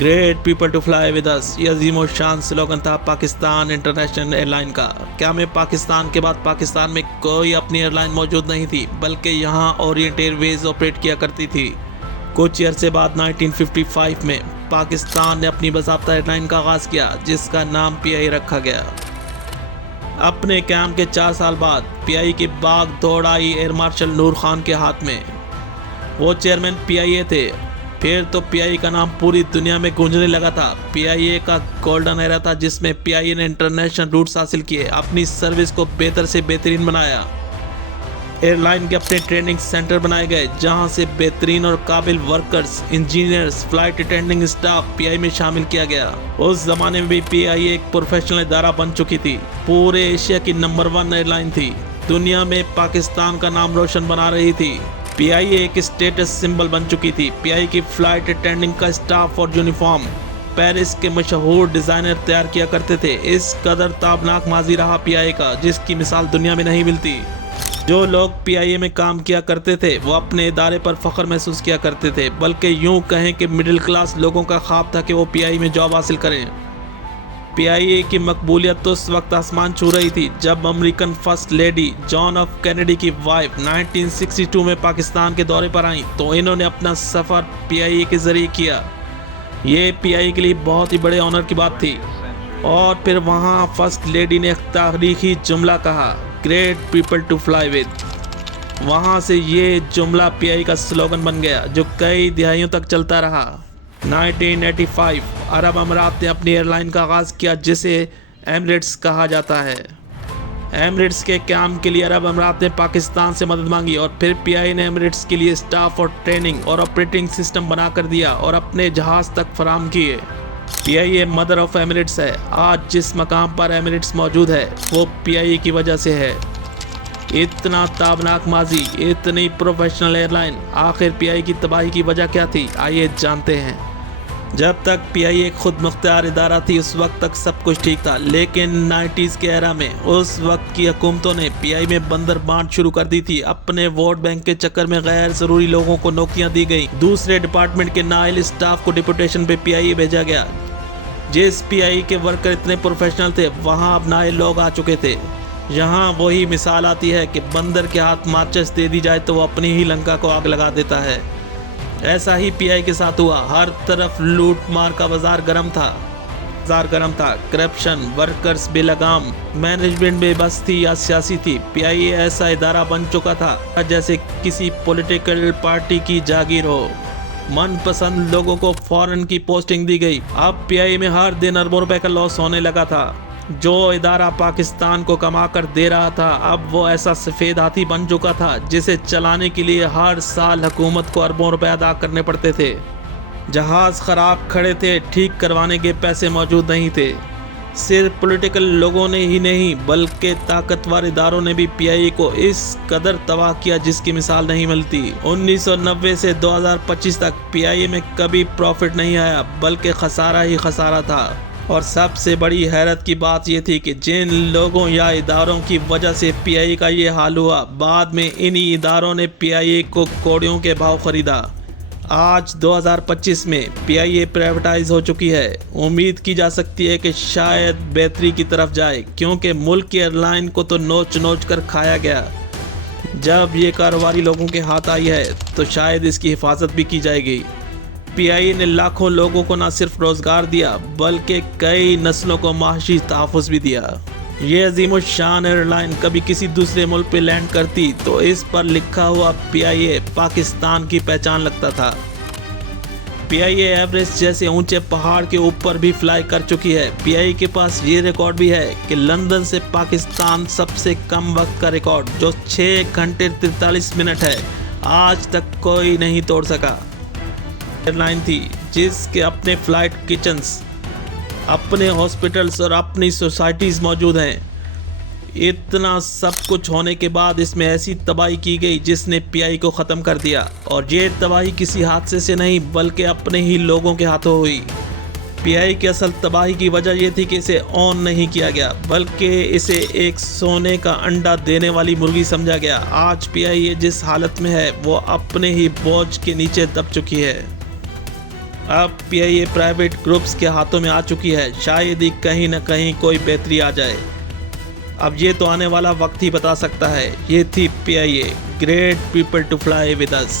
Great people to fly with us, ये अजीम शान स्लोगन था पाकिस्तान इंटरनेशनल एयरलाइन का। क्या में पाकिस्तान के बाद पाकिस्तान में कोई अपनी एयरलाइन मौजूद नहीं थी, बल्कि यहाँ ओरिएंट एयरवेज ऑपरेट किया करती थी। कुछ अरसे बाद 1955 में पाकिस्तान ने अपनी बाज़ाब्ता एयरलाइन का आगाज़ किया, जिसका नाम PI रखा गया। अपने क़याम के 4 साल बाद PI की बाग दौड़ आई एयर मार्शल नूर खान के हाथ में। वो चेयरमैन PIA थे। फिर तो PI का नाम पूरी दुनिया में गूंजने लगा था। PIA का गोल्डन एरा था, जिसमें PIA ने इंटरनेशनल रूट्स हासिल किए, अपनी सर्विस को बेहतर से बेहतरीन बनाया। एयरलाइन के अपने ट्रेनिंग सेंटर बनाए गए, जहां से बेहतरीन और काबिल workers, engineers, flight attending staff PI में शामिल किया गया। उस जमाने में भी PI एक प्रोफेशनल इदारा बन चुकी थी। पूरे एशिया की नंबर 1 एयरलाइन थी। दुनिया में पाकिस्तान का नाम रोशन बना रही थी। PI एक स्टेटस सिंबल बन चुकी थी। PI की फ्लाइट अटेंडिंग का स्टाफ और यूनिफॉर्म पेरिस के मशहूर डिज़ाइनर तैयार किया करते थे। इस कदर ताबनाक माजी रहा PI का, जिसकी मिसाल दुनिया में नहीं मिलती। जो लोग PIA में काम किया करते थे, वो अपने इदारे पर फ़ख्र महसूस किया करते थे, बल्कि यूँ कहें कि मिडिल क्लास लोगों का ख्वाब था कि वो PI में जॉब हासिल करें। PIA की मकबूलियत तो उस वक्त आसमान छू रही थी, जब American first lady John F Kennedy की वाइफ 1962 में पाकिस्तान के दौरे पर आई, तो इन्होंने अपना सफ़र PIA के ज़रिए किया। ये PIA के लिए बहुत ही बड़े ऑनर की बात थी। और फिर वहाँ फर्स्ट लेडी ने एक तारीखी जुमला कहा, great people to fly with. वहाँ से ये जुमला PI का स्लोगन बन गया, जो कई दिहाइयों तक चलता रहा। 1985 अरब अमारात ने अपनी एयरलाइन का आगाज़ किया, जिसे एमिरेट्स कहा जाता है। एमिरेट्स के क़याम के लिए अरब अमारात ने पाकिस्तान से मदद मांगी, और फिर PI ने एमिरेट्स के लिए स्टाफ और ट्रेनिंग और ऑपरेटिंग सिस्टम बना कर दिया और अपने जहाज़ तक फराम किए। PIA मदर ऑफ एमिरेट्स है। आज जिस मकाम पर एमिरेट्स मौजूद है, वो PIA की वजह से है। इतना ताबनाक माजी, इतनी प्रोफेशनल एयरलाइन, आखिर PI की तबाही की वजह क्या थी? आइए जानते हैं। जब तक PI एक खुद मुख्तार इदारा थी, उस वक्त तक सब कुछ ठीक था। लेकिन 90s के एरा में उस वक्त की हुकूमतों ने PI में बंदर बांट शुरू कर दी थी। अपने वोट बैंक के चक्कर में गैर ज़रूरी लोगों को नौकरियां दी गई। दूसरे डिपार्टमेंट के नाइल स्टाफ को डिपुटेशन पे PIA भेजा गया। जिस PI के वर्कर इतने प्रोफेशनल थे, वहाँ अब नाइल लोग आ चुके थे। यहाँ वही मिसाल आती है कि बंदर के हाथ माचिस दे दी जाए तो वो अपनी ही लंका को आग लगा देता है। ऐसा ही PI के साथ हुआ। हर तरफ लूट मार का बाजार गर्म था। करप्शन, वर्कर्स बेलगाम, मैनेजमेंट बेबस थी या सियासी थी। PIA ऐसा इदारा बन चुका था जैसे किसी पॉलिटिकल पार्टी की जागीर हो। मनपसंद लोगों को फॉरेन की पोस्टिंग दी गई। अब PI में हर दिन अरबों रुपए का लॉस होने लगा था। जो इदारा पाकिस्तान को कमा कर दे रहा था, अब वो ऐसा सफ़ेद हाथी बन चुका था, जिसे चलाने के लिए हर साल हुकूमत को अरबों रुपए अदा करने पड़ते थे। जहाज़ ख़राब खड़े थे, ठीक करवाने के पैसे मौजूद नहीं थे। सिर्फ पॉलिटिकल लोगों ने ही नहीं, बल्कि ताकतवर इदारों ने भी PI को इस कदर तबाह किया, जिसकी मिसाल नहीं मिलती। 1990 से 2025 तक PI में कभी प्रॉफिट नहीं आया, बल्कि खसारा ही खसारा था। और सबसे बड़ी हैरत की बात यह थी कि जिन लोगों या इदारों की वजह से PI का ये हाल हुआ, बाद में इन्हीं इदारों ने PIA को कौड़ियों के भाव ख़रीदा। आज 2025 में PIA प्राइवेटाइज हो चुकी है। उम्मीद की जा सकती है कि शायद बेहतरी की तरफ जाए, क्योंकि मुल्क की एयरलाइन को तो नोच नोच कर खाया गया। जब ये कारोबारी लोगों के हाथ आई है, तो शायद इसकी हिफाजत भी की जाएगी। PI ने लाखों लोगों को न सिर्फ रोज़गार दिया, बल्कि कई नस्लों को माशी तहफ़्फ़ुज़ भी दिया। ये अजीम शान एयरलाइन कभी किसी दूसरे मुल्क पे लैंड करती, तो इस पर लिखा हुआ PIA पाकिस्तान की पहचान लगता था। PIA एवरेस्ट जैसे ऊंचे पहाड़ के ऊपर भी फ्लाई कर चुकी है। PI के पास ये रिकॉर्ड भी है कि लंदन से पाकिस्तान सबसे कम वक्त का रिकॉर्ड, जो 6 घंटे 43 मिनट है, आज तक कोई नहीं तोड़ सका। एयरलाइन थी जिसके अपने फ्लाइट किचन्स, अपने हॉस्पिटल्स और अपनी सोसाइटीज़ मौजूद हैं। इतना सब कुछ होने के बाद इसमें ऐसी तबाही की गई जिसने PI को ख़त्म कर दिया। और ये तबाही किसी हादसे से नहीं, बल्कि अपने ही लोगों के हाथों हुई। PI की असल तबाही की वजह यह थी कि इसे ऑन नहीं किया गया, बल्कि इसे एक सोने का अंडा देने वाली मुर्गी समझा गया। आज PI जिस हालत में है, वो अपने ही बोझ के नीचे दब चुकी है। अब पीआईए प्राइवेट ग्रुप्स के हाथों में आ चुकी है, शायद ही कहीं न कहीं कोई बेहतरी आ जाए। अब ये तो आने वाला वक्त ही बता सकता है। ये थी PIA, great people to fly with us.